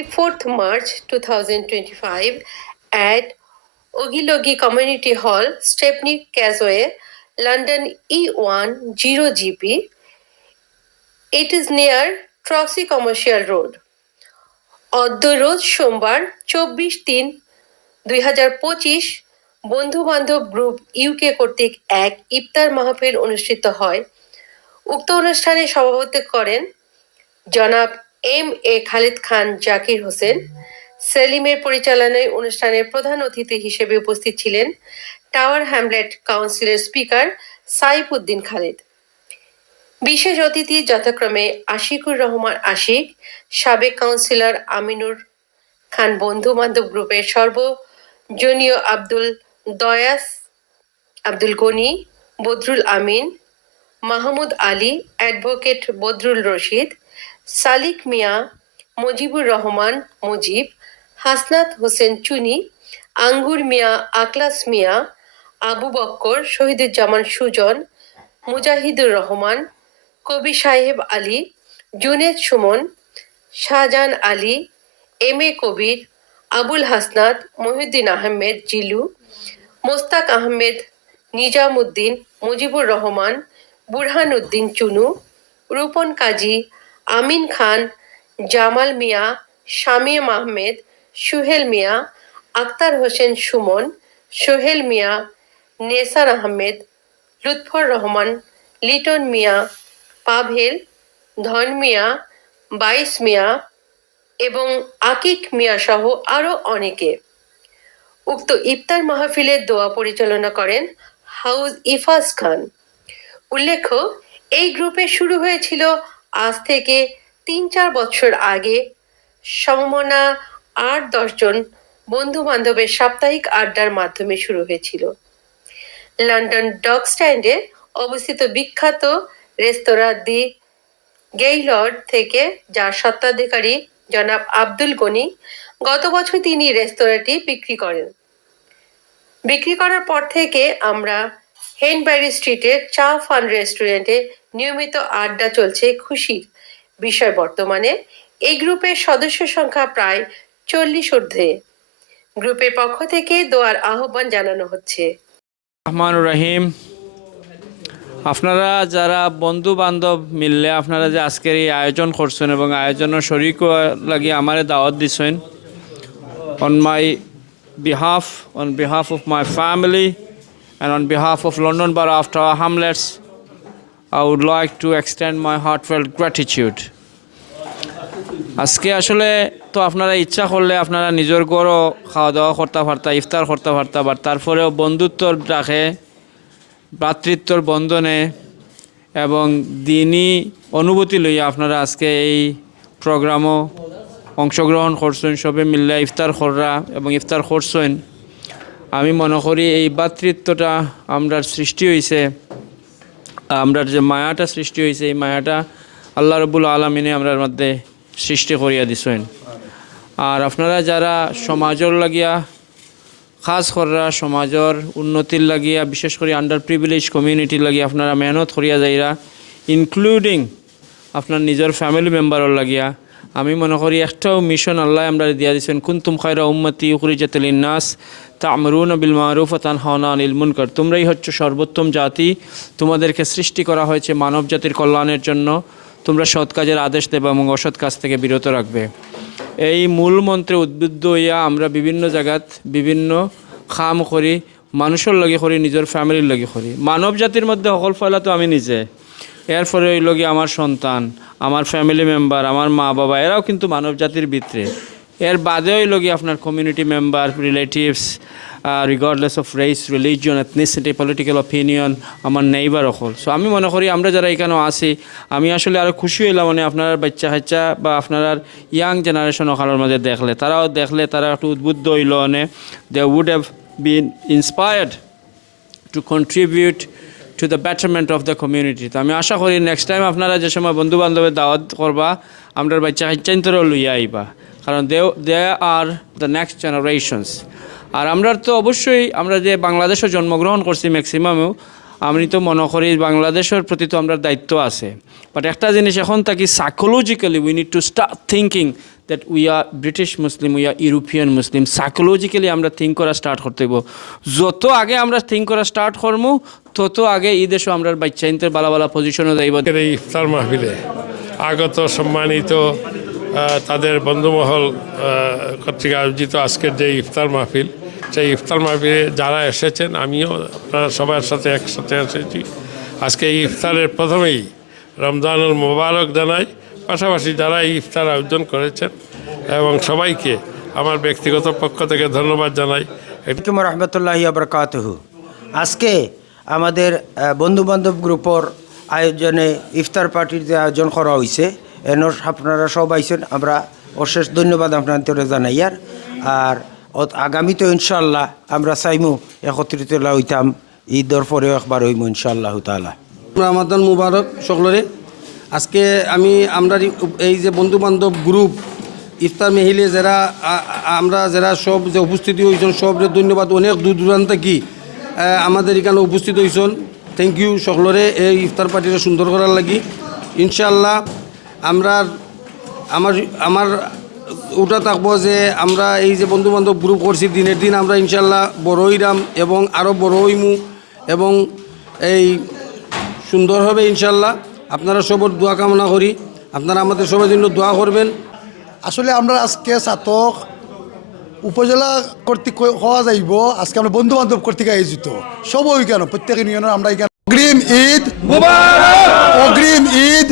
24th March 2025 at Ogilogi Community Hall, Stepney Causeway, London E1 0GP. It is near Troxy Commercial Road. অদ্য রোজ সোমবার 24/3/2025 বন্ধু বান্ধব group UK কর্তৃক এক ইফতার মাহফিল অনুষ্ঠিত হয়। উক্ত অনুষ্ঠানে সভাপতিত্ব করেন জনাব এম.এ. খালিদ খান জাকির হোসেন। সেলিমের পরিচালনায় অনুষ্ঠানের প্রধান অতিথি হিসেবে উপস্থিত ছিলেন টাওয়ার হ্যামলেট কাউন্সিলের স্পিকার সাইফুদ্দিন খালিদ। বিশেষ অতিথি যথাক্রমে আশিকুর রহমান আশিক, সাবেক কাউন্সিলর আমিনুর খান বন্ধু বান্ধব গ্রুপের সর্বজনীয় আব্দুল দয়াস, আব্দুল গনি, বদরুল আমিন, মাহমুদ আলী, অ্যাডভোকেট বদরুল রশিদ, সালিক মিয়া, মুজিবুর রহমান মুজিব, হাসনাত হোসেন চুনি, আঙ্গুর মিয়া, আকলাস মিয়া, আবু বক্কর, শহীদুজ্জামান সুজন, মুজাহিদুর রহমান, কবি সাহেব আলী, জুনেদ সুমন, শাহজাহান আলী, এম.এ. কবির, আবুল হাসনাত, মহিউদ্দিন আহমেদ জিলু, মোস্তাক আহমেদ, নিজামুদ্দিন, মুজিবুর রহমান, বুরহান উদ্দিন চুনু, রূপন কাজী, আমিন খান, জামাল মিয়া, শামীম আহমেদ, সুহেল মিয়া, আক্তার হোসেন সুমন, সোহেল মিয়া, নেসার আহমেদ, লুৎফর রহমান, লিটন মিয়া, পাভেল, ধন মিয়া, বাইস মিয়া এবং আকিক মিয়া সহ আরো অনেকে। উক্ত ইফতার মাহফিলের দোয়া পরিচালনা করেন হাউজ ইফাজ খান। উল্লেখ্য, এই গ্রুপে শুরু হয়েছিল আজ থেকে 3-4 বছর আগে। সমমনা 8-10 জন বন্ধু বান্ধবের সাপ্তাহিক আড্ডার মাধ্যমে শুরু হয়েছিল। লন্ডন ডক স্ট্যান্ডে অবস্থিত বিখ্যাত রেস্তোরাঁ দি গেইলর্ড থেকে, যার স্বত্বাধিকারী জনাব আব্দুল গনি, গত বছর তিনি রেস্তোরাঁটি বিক্রি করেন। বিক্রি করার পর থেকে আমরা হেনবারি স্ট্রিটের চা ফান রেস্টুরেন্টে নিয়মিত আড্ডা চলছে খুশির বিষয়। বর্তমানে এই গ্রুপের সদস্য সংখ্যা প্রায় 40 ঊর্ধ্বে। গ্রুপের পক্ষ থেকে দোয়ার আহ্বান জানানো হচ্ছে। রহমানুর রহিম, আপনারা যারা বন্ধু বান্ধব মিললে আপনারা যে আজকের এই আয়োজন করছেন এবং আয়োজনের শরিক লাগি আমারে দাওয়াত দিছেন, on behalf of my family and on behalf of London Borough of Tower Hamlets, I would like to extend my heartfelt gratitude. আজকে আসলে তো আপনারা ইচ্ছা করলে আপনারা নিজের ঘরও খাওয়া দাওয়া করতে পারতা, ইফতার করতে পারতা, বাট তারপরেও বন্ধুত্বর ডাকে, ভ্রাতৃত্বর বন্ধনে এবং দিনই অনুভূতি লইয়া আপনারা আজকে এই প্রোগ্রামও অংশগ্রহণ করছেন। সবে মিললে ইফতার কররা এবং ইফতার করছেন। আমি মনে করি এই ভ্রাতৃত্বটা আমরার সৃষ্টি হয়েছে, আমরার যে মায়াটা সৃষ্টি হয়েছে, এই মায়াটা আল্লাহ রব্বুল আলামিনে আমরার মধ্যে সৃষ্টি করিয়া দিছেন। আর আপনারা যারা সমাজের লাগিয়া খাস কররা, সমাজের উন্নতির লাগিয়া, বিশেষ করে আন্ডার প্রিভিলেজ কমিউনিটির লাগিয়া আপনারা মেহনত করিয়া যাইরা, ইনক্লুডিং আপনার নিজের ফ্যামিলি মেম্বারের লাগিয়া, আমি মনে করি একটাও মিশন আল্লাহ আমরা দিয়া দিয়েছেন, কুনতুম খায়রা উম্মতি উখরিজাত লিন্নাস তা'মুরুনা বিল মা'রুফ ওয়া তানহাউনা আনিল মুনকার। তোমরাই হচ্ছে সর্বোত্তম জাতি, তোমাদেরকে সৃষ্টি করা হয়েছে মানব জাতির কল্যাণের জন্য। তোমরা সৎ কাজের আদেশ দেবে এবং অসৎ কাজ থেকে বিরত রাখবে। এই মূল মন্ত্রে উদ্বুদ্ধ হইয়া আমরা বিভিন্ন জায়গাত বিভিন্ন কাম করি, মানুষের লগে করি, নিজের ফ্যামিলির লগে করি। মানব জাতির মধ্যে সকল ফয়লা তো আমি নিজে, এরপরে ওই লগে আমার সন্তান, আমার ফ্যামিলি মেম্বার, আমার মা বাবা, এরাও কিন্তু মানব জাতির ভিতরে। এর বাদেও ওই লগে আপনার community member, relatives, regardless of race, religion, ethnicity, political opinion, আমার নেইবার অকল। সো আমি মনে করি আমরা যারা এখানেও আসি, আমি আসলে আরও খুশি হইলাম মানে আপনার বাচ্চা কাচ্চা বা আপনার ইয়াং জেনারেশন ওখানের মধ্যে দেখলে, তারাও দেখলে তারা একটু উদ্বুদ্ধ হইল, মানে they would have been inspired to contribute to the betterment of the community. তো আমি আশা করি নেক্সট টাইম আপনারা যে সময় বন্ধু বান্ধবের দাওয়াত করবা, আমরা বাচ্চা কাচ্চান্তরও লইয়া আইবা, কারণ দে আর দ্য নেক্সট জেনারেশনস। আর আমরা তো অবশ্যই আমরা যে বাংলাদেশে জন্মগ্রহণ করছি ম্যাক্সিমামেও, আমি তো মনে করি বাংলাদেশের প্রতি তো আমরা দায়িত্ব আছে, বাট একটা জিনিস এখন থাকি psychologically we need to start thinking that we are British Muslim, we are European Muslim. Psychologically আমরা থিঙ্ক করা স্টার্ট করতে হইব। যত আগে আমরা থিঙ্ক করা স্টার্ট করবো তত আগে এই দেশও আমরা বাচ্চা ইনতে বালা বালা পজিশনে যাইব। এই ইফতার মাহফিলে আগত সম্মানিত তাদের বন্ধুমহল কর্তৃক আয়োজিত আজকের যে ইফতার মাহফিল, সেই ইফতার মাহফিলে যারা এসেছেন, আমিও আপনারা সবার সাথে একসাথে এসেছি। আজকে এই ইফতারের প্রথমেই রমজানুল মোবারক জানাই, পাশাপাশি যারা এই ইফতার আয়োজন করেছেন এবং সবাইকে আমার ব্যক্তিগত পক্ষ থেকে ধন্যবাদ জানাই। আসসালামু রহমতুল্লাহি আবরকাতুহু। আজকে আমাদের বন্ধুবান্ধব গ্রুপের আয়োজনে ইফতার পার্টির যে আয়োজন করা হয়েছে, এনর আপনারা সব আইছেন, আমরা অশেষ ধন্যবাদ আপনাদের জানাইয়ার। আর আগামীতে ইনশাল্লাহ আমরা চাইমু একত্রিত হইতাম, ঈদর পরেও একবার হইমু ইনশাআল্লাহ তাআলা। রমাদান মুবারক সকলরে। আজকে আমরা এই যে বন্ধু বান্ধব গ্রুপ ইফতার মেহিলে যারা আমরা যারা সব যে উপস্থিতি হয়েছেন সবরে ধন্যবাদ। অনেক দূর দূরান্ত কি আমাদের এখানে উপস্থিত হয়েছেন, থ্যাংক ইউ সকলরে এই ইফতার পার্টিটা সুন্দর করার লাগি। ইনশাআল্লাহ আমরা আমার ওটা থাকবো যে আমরা এই যে বন্ধু বান্ধব গ্রুপ করছি, দিনের দিন আমরা ইনশাআল্লাহ বড় হইরাম এবং আরও বড় হইমু এবং এই সুন্দর হবে ইনশাআল্লাহ। আপনারা সবার দোয়া কামনা করি, আপনারা আমাদের সবার জন্য দোয়া করবেন। আসলে আমরা আজকে ছাতক উপজেলা কর্তৃক হওয়া যাইব, আজকে আমরা বন্ধু বান্ধব কর্তৃক আয়োজিত সবই কেন প্রত্যেক ইউনিয়নের আমরা এখানে অগ্রিম ঈদ অগ্রিম ঈদ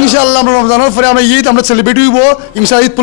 ইনশাআল্লাহ। আমরা রমজানের পরে আমরা ঈদ আমরা সেলিব্রেট হইব ইনশাআল্লাহ। ঈদ